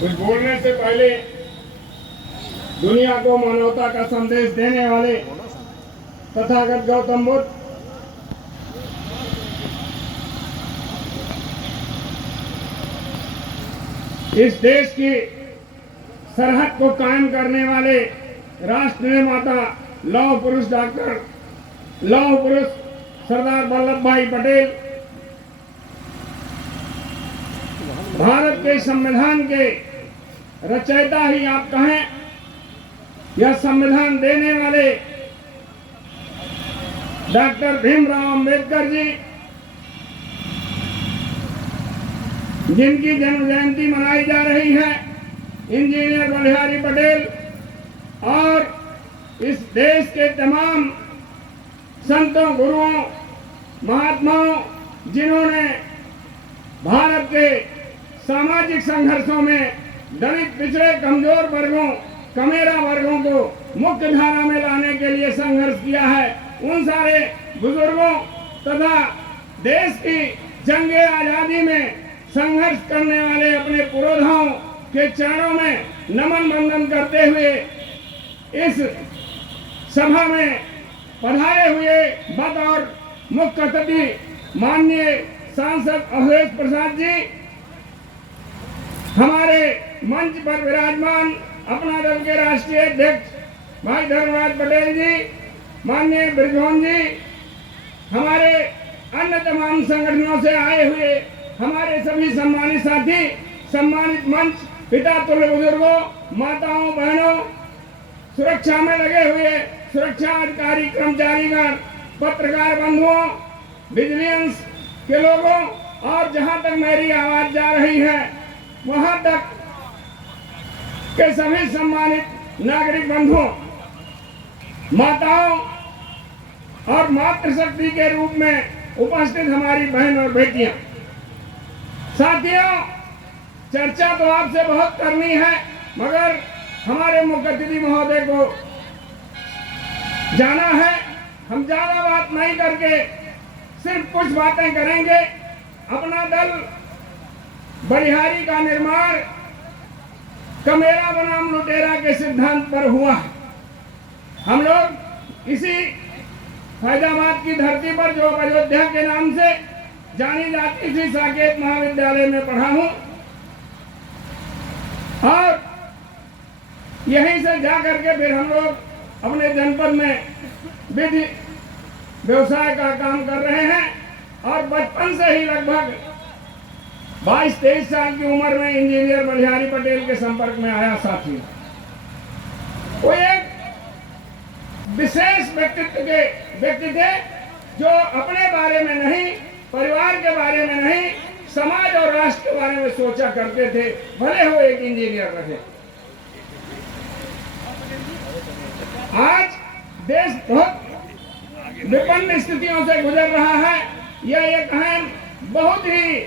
कुछ बोलने से पहले दुनिया को मानवता का संदेश देने वाले तथागत गौतम बुद्ध इस देश की सरहद को कायम करने वाले राष्ट्र निर्माता लौह पुरुष सरदार वल्लभ भाई पटेल, भारत के संविधान के रचयिता ही आप कहें, यह संविधान देने वाले डॉक्टर भीमराव अंबेडकर जी, जिनकी जन्म जयंती मनाई जा रही है, इंजीनियर बलिहारी पटेल और इस देश के तमाम संतों, गुरुओं, महात्माओं, जिन्होंने भारत के सामाजिक संघर्षों में दलित, पिछड़े, कमजोर वर्गों, कमेरा वर्गों को मुख्य धारा में लाने के लिए संघर्ष किया है, उन सारे बुजुर्गों तथा देश की जंगे आजादी में संघर्ष करने वाले अपने पुरोधाओं के चरणों में नमन वंदन करते हुए इस सभा में पधारे हुए बतौर मुख्य अतिथि माननीय सांसद अवधेश प्रसाद जी, हमारे मंच पर विराजमान अपना दल के राष्ट्रीय अध्यक्ष भाई धर्मराज पटेल जी, माननीय ब्रिजभवन जी, हमारे अन्य तमाम संगठनों से आए हुए हमारे सभी सम्मानित साथी, सम्मानित मंच, पिता तुल्य बुजुर्गों, माताओं, बहनों, सुरक्षा में लगे हुए सुरक्षा अधिकारी, कर्मचारीगण, पत्रकार बंधुओं, विजिलेंस के लोगों और जहां तक मेरी आवाज जा रही है वहां तक के सभी सम्मानित नागरिक बंधुओं, माताओं और मातृशक्ति के रूप में उपस्थित हमारी बहन और बेटियां, साथियों, चर्चा तो आपसे बहुत करनी है, मगर हमारे मुख्य अतिथि महोदय को जाना है। हम ज्यादा बात नहीं करके सिर्फ कुछ बातें करेंगे। अपना दल बलिहारी का निर्माण कमेरा बनाम लुटेरा के सिद्धांत पर हुआ है। हम लोग इसी फैजाबाद की धरती पर, जो अयोध्या के नाम से जानी जाती थी, साकेत महाविद्यालय में पढ़ा हूं और यहीं से जा करके फिर हम लोग अपने जनपद में विधि व्यवसाय का काम कर रहे हैं और बचपन से ही लगभग 22-23 साल की उम्र में इंजीनियर बलिहारी पटेल के संपर्क में आया। साथी वो एक विशेष व्यक्ति थे जो अपने बारे में नहीं, परिवार के बारे में नहीं, समाज और राष्ट्र के बारे में सोचा करते थे, भले हो एक इंजीनियर रहे। आज देश बहुत विपन्न स्थितियों से गुजर रहा है। यह एक अहम, बहुत ही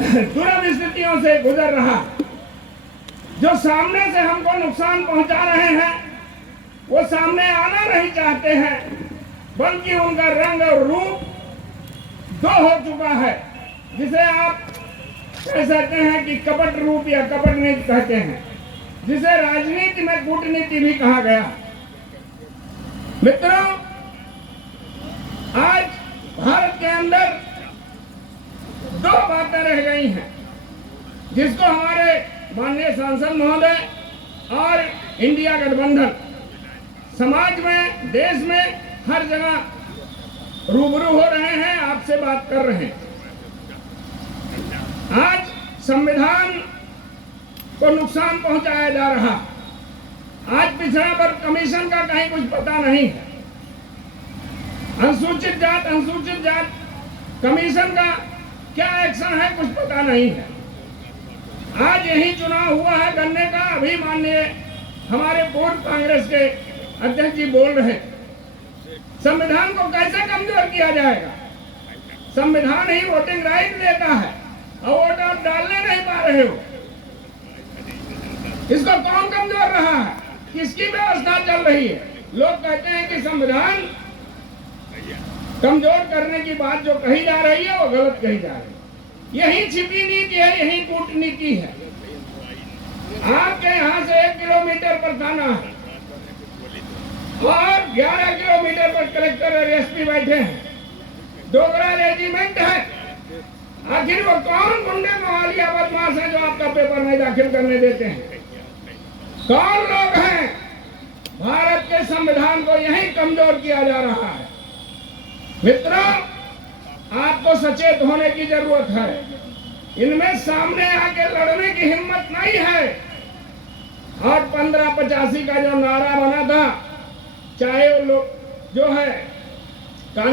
दुर्लभ स्थितियों से गुजर रहा है। जो सामने से हमको नुकसान पहुंचा रहे हैं वो सामने आना नहीं चाहते हैं, बल्कि उनका रंग और रूप दो हो चुका है, जिसे आप कह सकते हैं कि कपट रूप या कपट नीति कहते हैं, जिसे राजनीति में कूटनीति भी कहा गया। मित्रों, आज भारत के अंदर दो बातें रह गई हैं, जिसको हमारे माननीय सांसद महोदय और इंडिया गठबंधन समाज में, देश में हर जगह रूबरू हो रहे हैं, आपसे बात कर रहे हैं। आज संविधान को नुकसान पहुंचाया जा रहा। आज पिछड़ा वर्ग कमीशन का कहीं कुछ पता नहीं है। अनुसूचित जात कमीशन का क्या एक्शन है कुछ पता नहीं है। आज यही चुनाव हुआ है गन्ने का, अभी माननीय हमारे पूर्व कांग्रेस के अध्यक्ष जी बोल रहे, संविधान को कैसे कमजोर किया जाएगा? संविधान ही वोटिंग राइट देता है और वोट आप डालने नहीं पा रहे हो। इसको कौन कमजोर रहा है? किसकी व्यवस्था चल रही है? लोग कहते हैं कि संविधान कमजोर करने की बात जो कही जा रही है वो गलत कही जा रही है। यही छिपी नीति है, यही कूटनीति है। आपके यहाँ से 1 किलोमीटर पर थाना है और 11 किलोमीटर पर कलेक्टर और एसपी बैठे हैं। डोगरा रेजिमेंट है। आखिर वो कौन गुंडे मवालिया बदमाश है जो आपका पेपर नहीं दाखिल करने देते हैं? कौन लोग हैं? भारत के संविधान को यही कमजोर किया जा रहा है। मित्रों, आपको सचेत होने की जरूरत है। इनमें सामने आके लड़ने की हिम्मत नहीं है। और 1585 का जो नारा बना था, चाहे वो लोग जो है